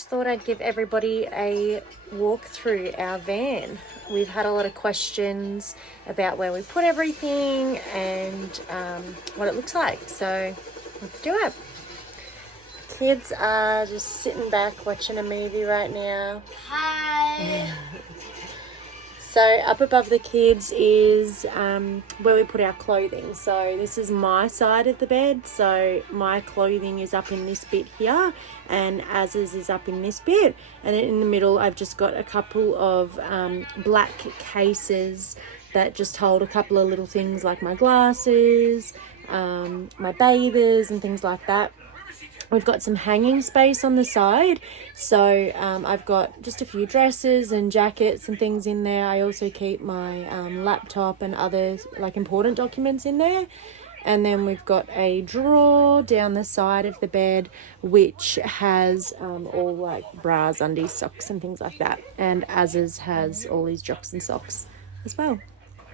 Just thought I'd give everybody a walk through our van. We've had a lot of questions about where we put everything and what it looks like. So let's do it. Kids are just sitting back watching a movie right now. Hi. So up above the kids is where we put our clothing. So this is my side of the bed. So my clothing is up in this bit here and Az's is up in this bit. And then in the middle I've just got a couple of black cases that just hold a couple of little things like my glasses, my bathers and things like that. We've got some hanging space on the side, so I've got just a few dresses and jackets and things in there. I also keep my laptop and other like important documents in there. And then we've got a drawer down the side of the bed which has all like bras, undies, socks and things like that. And Az's has all his jocks and socks as well.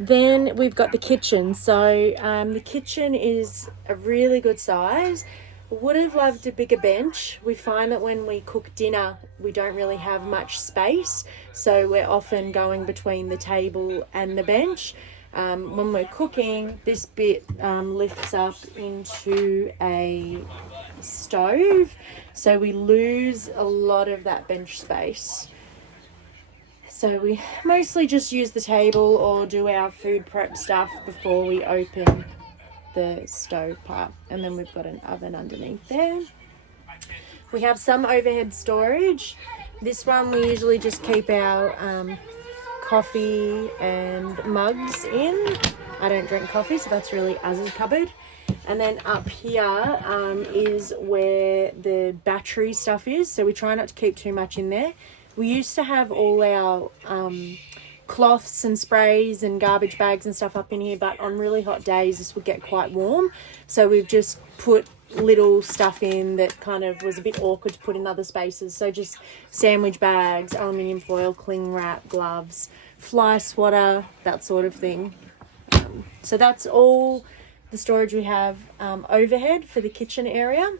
Then we've got the kitchen. So the kitchen is a really good size. Would have loved a bigger bench. We find that when we cook dinner, we don't really have much space. So we're often going between the table and the bench. When we're cooking, this bit lifts up into a stove. So we lose a lot of that bench space. So we mostly just use the table or do our food prep stuff before we open the stove part. And then we've got an oven underneath there. We have some overhead storage. This one we usually just keep our coffee and mugs in. I don't drink coffee, so that's really Az's cupboard. And then up here is where the battery stuff is, so we try not to keep too much in there. We used to have all our cloths and sprays and garbage bags and stuff up in here, but on really hot days this would get quite warm, so we've just put little stuff in that kind of was a bit awkward to put in other spaces. So just sandwich bags, aluminium foil, cling wrap, gloves, fly swatter, that sort of thing. So that's all the storage we have overhead for the kitchen area.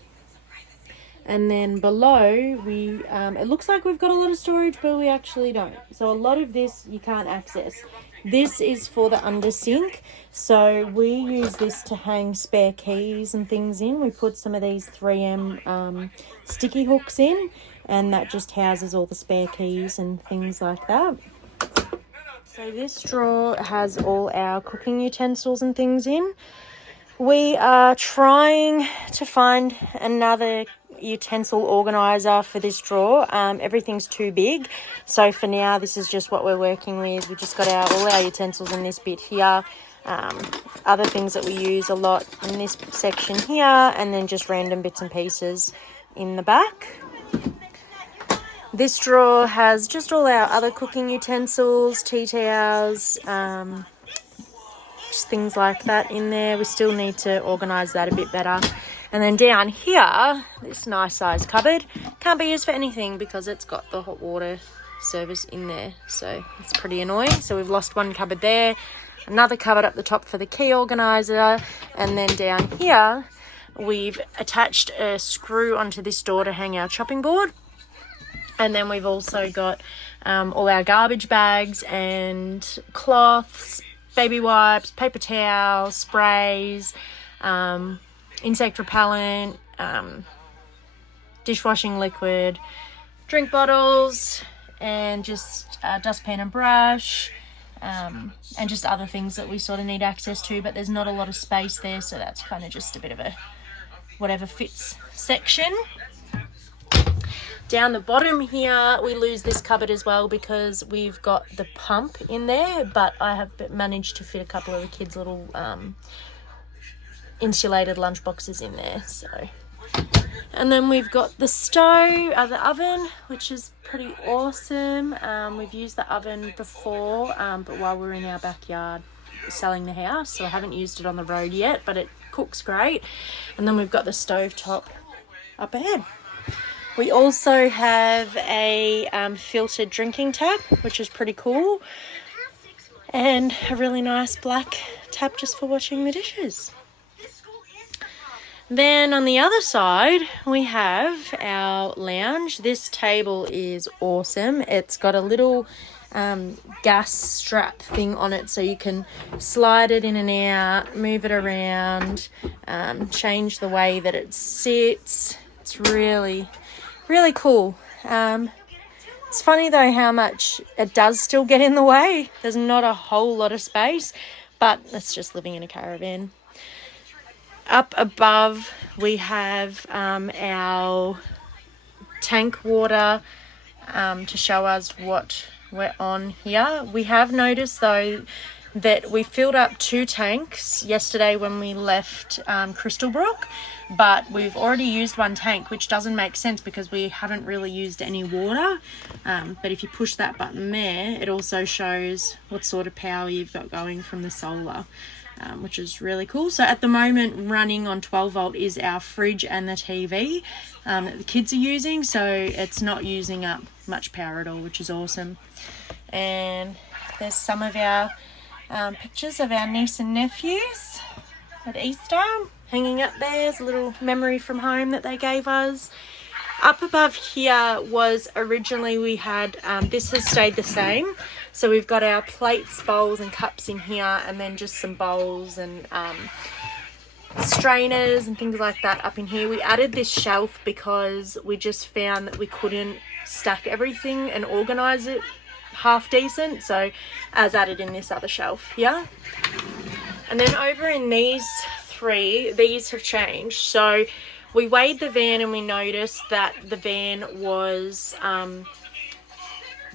And then below, we it looks like we've got a lot of storage, but we actually don't. So a lot of this you can't access. This is for the under sink. So we use this to hang spare keys and things in. We put some of these 3M sticky hooks in, and that just houses all the spare keys and things like that. So this drawer has all our cooking utensils and things in. We are trying to find another utensil organizer for this drawer. Everything's too big, so for now this is just what we're working with. We just got all our utensils in this bit here, other things that we use a lot in this section here, and then just random bits and pieces in the back. This drawer has just all our other cooking utensils, tea towels, things like that in there. We still need to organise that a bit better. And then down here, this nice size cupboard can't be used for anything because it's got the hot water service in there, so it's pretty annoying. So we've lost one cupboard there, another cupboard up the top for the key organiser, and then down here we've attached a screw onto this door to hang our chopping board. And then we've also got all our garbage bags and cloths, baby wipes, paper towels, sprays, insect repellent, dishwashing liquid, drink bottles, and just a dustpan and brush, and just other things that we sort of need access to, but there's not a lot of space there, so that's kind of just a bit of a whatever fits section. Down the bottom here, we lose this cupboard as well because we've got the pump in there, but I have managed to fit a couple of the kids' little insulated lunch boxes in there. So, and then we've got the stove, the oven, which is pretty awesome. We've used the oven before, but while we were in our backyard selling the house, so I haven't used it on the road yet, but it cooks great. And then we've got the stove top up ahead. We also have a filtered drinking tap, which is pretty cool, and a really nice black tap just for washing the dishes. Then on the other side, we have our lounge. This table is awesome. It's got a little gas strap thing on it, so you can slide it in and out, move it around, change the way that it sits. It's really, really cool. It's funny though how much it does still get in the way. There's not a whole lot of space, but it's just living in a caravan. Up above we have our tank water to show us what we're on here. We have noticed though that we filled up 2 tanks yesterday when we left Crystal Brook, but we've already used 1 tank, which doesn't make sense because we haven't really used any water. But if you push that button there, it also shows what sort of power you've got going from the solar, which is really cool. So at the moment, running on 12 volt is our fridge and the TV that the kids are using, so it's not using up much power at all, which is awesome. And there's some of our pictures of our niece and nephews at Easter hanging up there as a little memory from home that they gave us. Up above here was originally we had, this has stayed the same. So we've got our plates, bowls and cups in here, and then just some bowls and strainers and things like that up in here. We added this shelf because we just found that we couldn't stack everything and organise it half decent, so as added in this other shelf here. And then over in these 3, these have changed. So we weighed the van and we noticed that the van was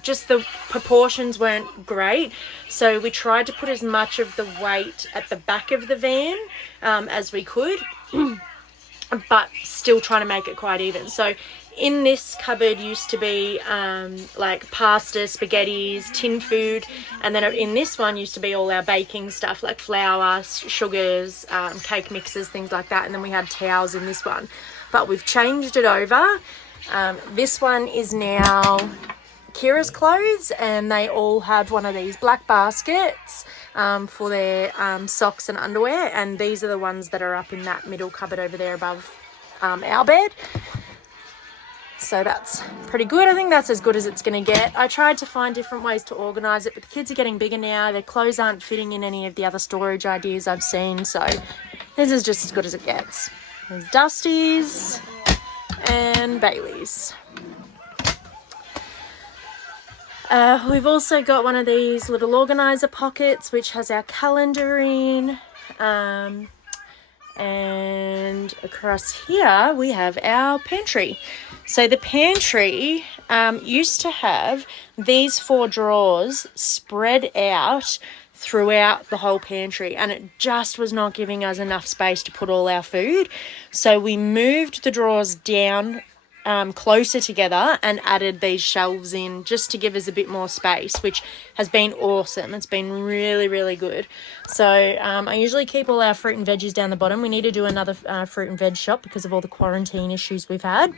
just the proportions weren't great, so we tried to put as much of the weight at the back of the van as we could but still trying to make it quite even. So in this cupboard used to be like pasta, spaghettis, tin food, and then in this one used to be all our baking stuff like flour, sugars, cake mixes, things like that, and then we had towels in this one. But we've changed it over. This one is now Kira's clothes, and they all have one of these black baskets for their socks and underwear, and these are the ones that are up in that middle cupboard over there above our bed. So that's pretty good. I think that's as good as it's going to get. I tried to find different ways to organise it, but the kids are getting bigger now. Their clothes aren't fitting in any of the other storage ideas I've seen, so this is just as good as it gets. There's Dusty's and Bailey's. We've also got one of these little organiser pockets which has our calendar in. And across here we have our pantry. So the pantry used to have these 4 drawers spread out throughout the whole pantry, and it just was not giving us enough space to put all our food. So we moved the drawers down closer together and added these shelves in just to give us a bit more space, which has been awesome. It's been really, really good. So I usually keep all our fruit and veggies down the bottom. We need to do another fruit and veg shop because of all the quarantine issues we've had.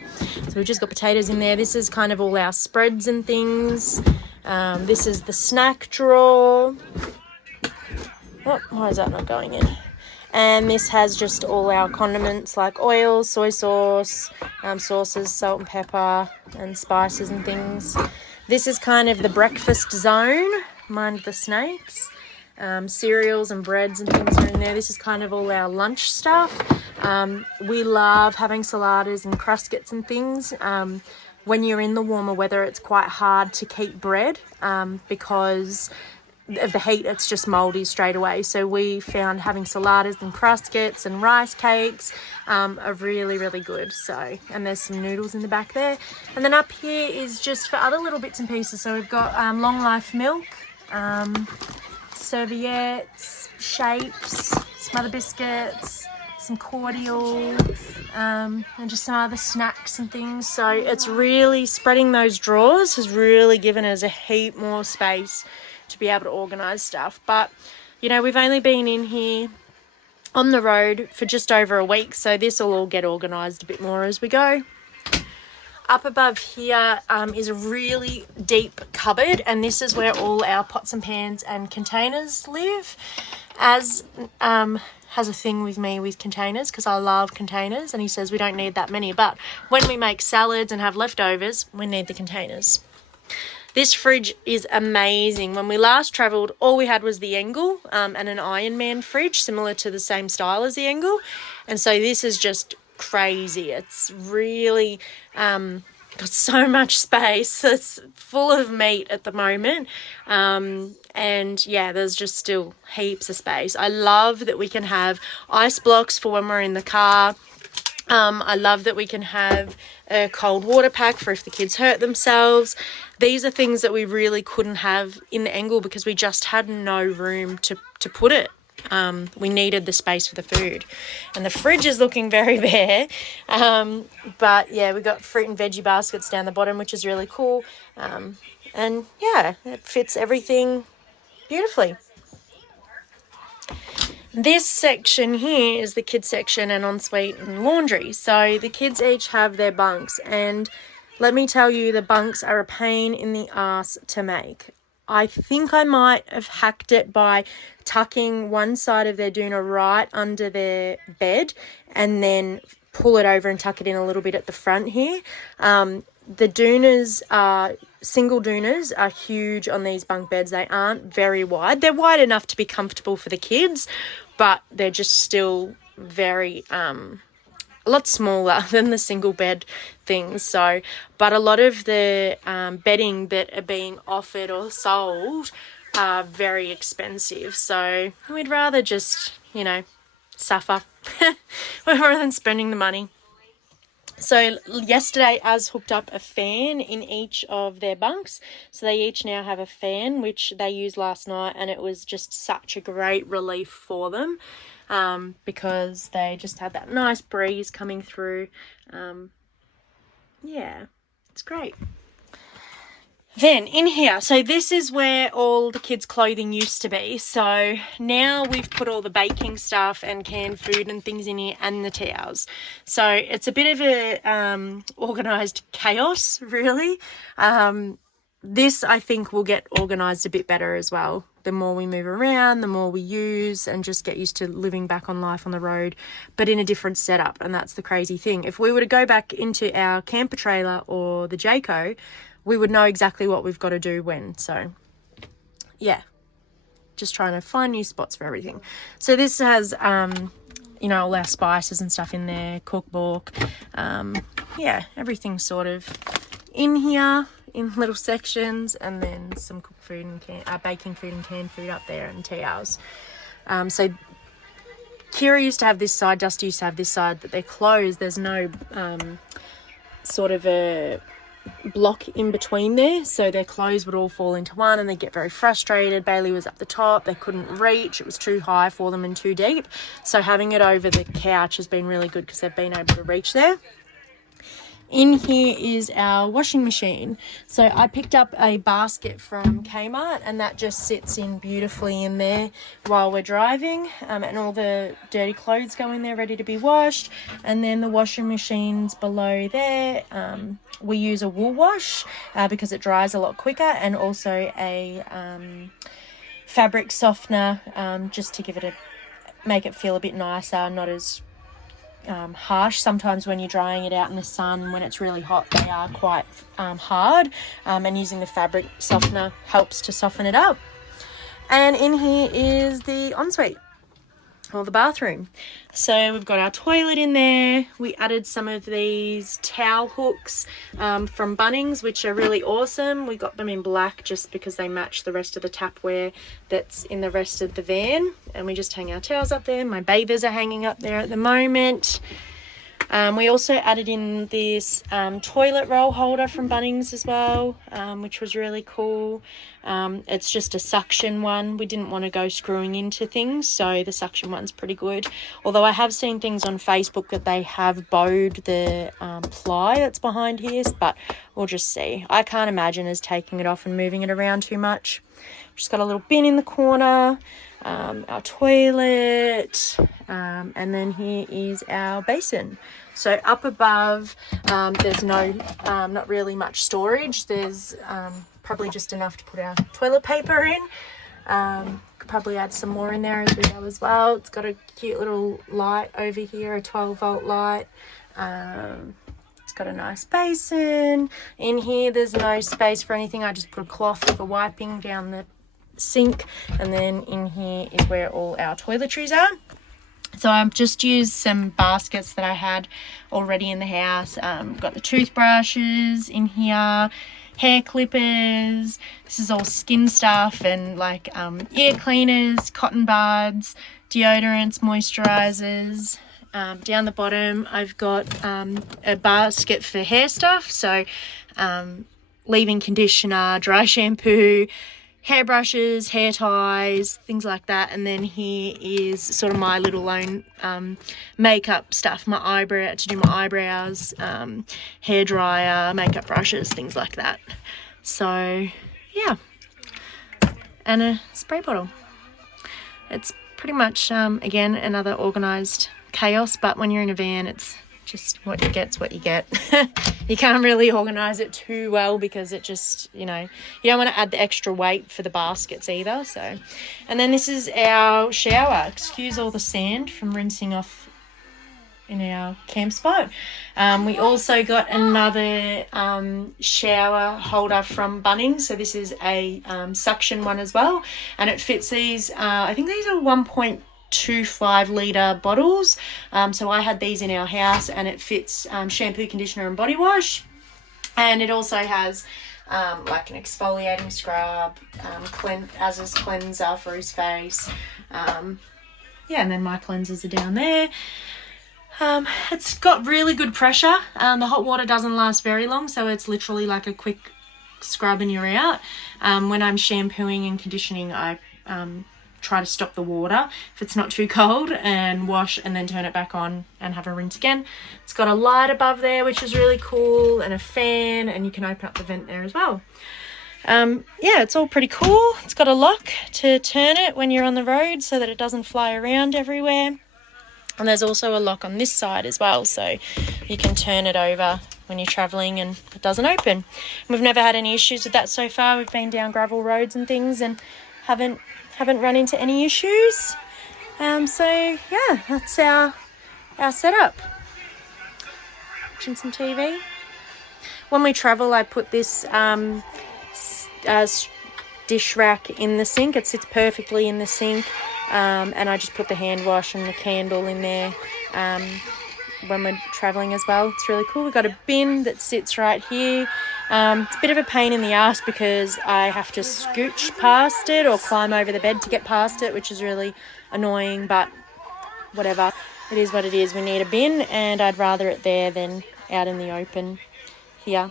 So we've just got potatoes in there. This is kind of all our spreads and things. This is the snack drawer. Oh, why is that not going in? And this has just all our condiments like oil, soy sauce, sauces, salt and pepper, and spices and things. This is kind of the breakfast zone, mind the snakes. Cereals and breads and things are in there. This is kind of all our lunch stuff. We love having saladas and crustkits and things. When you're in the warmer weather, it's quite hard to keep bread because of the heat. It's just mouldy straight away. So we found having saladas and crustkits and rice cakes are really, really good. So, and there's some noodles in the back there. And then up here is just for other little bits and pieces. So we've got long life milk, serviettes, shapes, some other biscuits, some cordial, and just some other snacks and things. So it's really, spreading those drawers has really given us a heap more space to be able to organise stuff. But you know, we've only been in here on the road for just over a week, so this will all get organised a bit more as we go. Up above here is a really deep cupboard, and this is where all our pots and pans and containers live. As has a thing with me with containers because I love containers, and he says we don't need that many, but when we make salads and have leftovers, we need the containers. This fridge is amazing. When we last travelled, all we had was the Engel and an Ironman fridge, similar to the same style as the Engel. And so this is just crazy. It's really got so much space. It's full of meat at the moment. And yeah, there's just still heaps of space. I love that we can have ice blocks for when we're in the car. I love that we can have a cold water pack for if the kids hurt themselves. These are things that we really couldn't have in the Engel because we just had no room to put it. We needed the space for the food. And the fridge is looking very bare. But yeah, we got fruit and veggie baskets down the bottom, which is really cool. And yeah, it fits everything beautifully. This section here is the kids section and ensuite and laundry. So the kids each have their bunks, and let me tell you, the bunks are a pain in the ass to make. I think I might have hacked it by tucking one side of their doona right under their bed and then pull it over and tuck it in a little bit at the front here. The doonas are, single doonas are huge on these bunk beds. They aren't very wide. They're wide enough to be comfortable for the kids, but they're just still very, a lot smaller than the single bed things. So, but a lot of the bedding that are being offered or sold are very expensive. So we'd rather just, suffer rather than spending the money. So yesterday Az hooked up a fan in each of their bunks. So they each now have a fan, which they used last night, and it was just such a great relief for them because they just had that nice breeze coming through. Yeah, it's great. Then in here, so this is where all the kids' clothing used to be. So now we've put all the baking stuff and canned food and things in here and the towels. So it's a bit of a organised chaos, really. This, I think, will get organised a bit better as well. The more we move around, the more we use, and just get used to living back on life on the road, but in a different setup. And that's the crazy thing. If we were to go back into our camper trailer or the Jayco, we would know exactly what we've got to do when. So yeah, just trying to find new spots for everything. So this has, all our spices and stuff in there, cookbook. Yeah, everything's sort of in here in little sections, and then some cooked food and baking food and canned food up there, and towels. So Kira used to have this side, Dusty used to have this side, but they're closed. There's no sort of a block in between there, so their clothes would all fall into one and they'd get very frustrated. Bailey was up the top, they couldn't reach, it was too high for them and too deep, so having it over the couch has been really good because they've been able to reach there. In here is our washing machine. So I picked up a basket from Kmart, and that just sits in beautifully in there while we're driving, and all the dirty clothes go in there ready to be washed. And then the washing machine's below there. We use a wool wash because it dries a lot quicker, and also a fabric softener just to make it feel a bit nicer, not as harsh. Sometimes when you're drying it out in the sun when it's really hot, they are quite hard, and using the fabric softener helps to soften it up. And in here is the ensuite, or the bathroom. So we've got our toilet in there. We added some of these towel hooks from Bunnings, which are really awesome. We got them in black just because they match the rest of the tapware that's in the rest of the van, and we just hang our towels up there. My bathers are hanging up there at the moment. We also added in this toilet roll holder from Bunnings as well, which was really cool. It's just a suction one. We didn't want to go screwing into things, so the suction one's pretty good. Although I have seen things on Facebook that they have bowed the ply that's behind here, but we'll just see. I can't imagine us taking it off and moving it around too much. Just got a little bin in the corner, our toilet, and then here is our basin. So up above, there's not really much storage. There's probably just enough to put our toilet paper in, Could probably add some more in there as we go as well. It's got a cute little light over here, a 12-volt light. It's got a nice basin. In here, there's no space for anything. I just put a cloth for wiping down the sink. And then in here is where all our toiletries are. So I've just used some baskets that I had already in the house. Got the toothbrushes in here, hair clippers. This is all skin stuff and like ear cleaners, cotton buds, deodorants, moisturizers. Down the bottom, I've got a basket for hair stuff. So leave-in conditioner, dry shampoo, hairbrushes, hair ties, things like that. And then here is sort of my little own makeup stuff, to do my eyebrows, hair dryer, makeup brushes, things like that. So yeah, and a spray bottle. It's pretty much again another organised chaos, but when you're in a van, it's just what you get's what you get. You can't really organise it too well because it just, you don't want to add the extra weight for the baskets either. So, and then this is our shower. Excuse all the sand from rinsing off in our camp spot. We also got another shower holder from Bunnings. So this is a suction one as well, and it fits these. I think these are 1.25 litre bottles. So I had these in our house, and it fits shampoo, conditioner and body wash. And it also has like an exfoliating scrub, Az's cleanser for his face. And then my cleansers are down there. It's got really good pressure. The hot water doesn't last very long, so it's literally like a quick scrub and you're out. When I'm shampooing and conditioning, I try to stop the water if it's not too cold and wash and then turn it back on and have a rinse again. It's got a light above there, which is really cool, and a fan, and you can open up the vent there as well. It's all pretty cool. It's got a lock to turn it when you're on the road so that it doesn't fly around everywhere. And there's also a lock on this side as well, so you can turn it over when you're travelling and it doesn't open. We've never had any issues with that so far. We've been down gravel roads and things and haven't run into any issues. That's our setup. Watching some TV. When we travel, I put this dish rack in the sink. It sits perfectly in the sink. And I just put the hand wash and the candle in there when we're travelling as well. It's really cool. We've got a bin that sits right here. It's a bit of a pain in the ass because I have to scooch past it or climb over the bed to get past it, which is really annoying, but whatever. It is what it is. We need a bin, and I'd rather it there than out in the open here.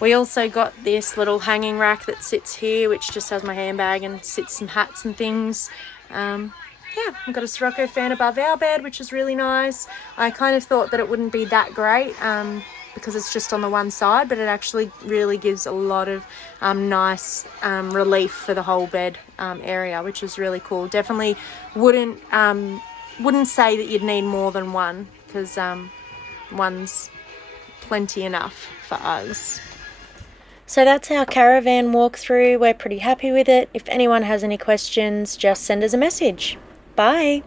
We also got this little hanging rack that sits here, which just has my handbag and sits some hats and things. We've got a Sirocco fan above our bed, which is really nice. I kind of thought that it wouldn't be that great because it's just on the one side, but it actually really gives a lot of nice relief for the whole bed area, which is really cool. Definitely wouldn't say that you'd need more than one, because one's plenty enough for us. So that's our caravan walkthrough. We're pretty happy with it. If anyone has any questions, just send us a message. Bye.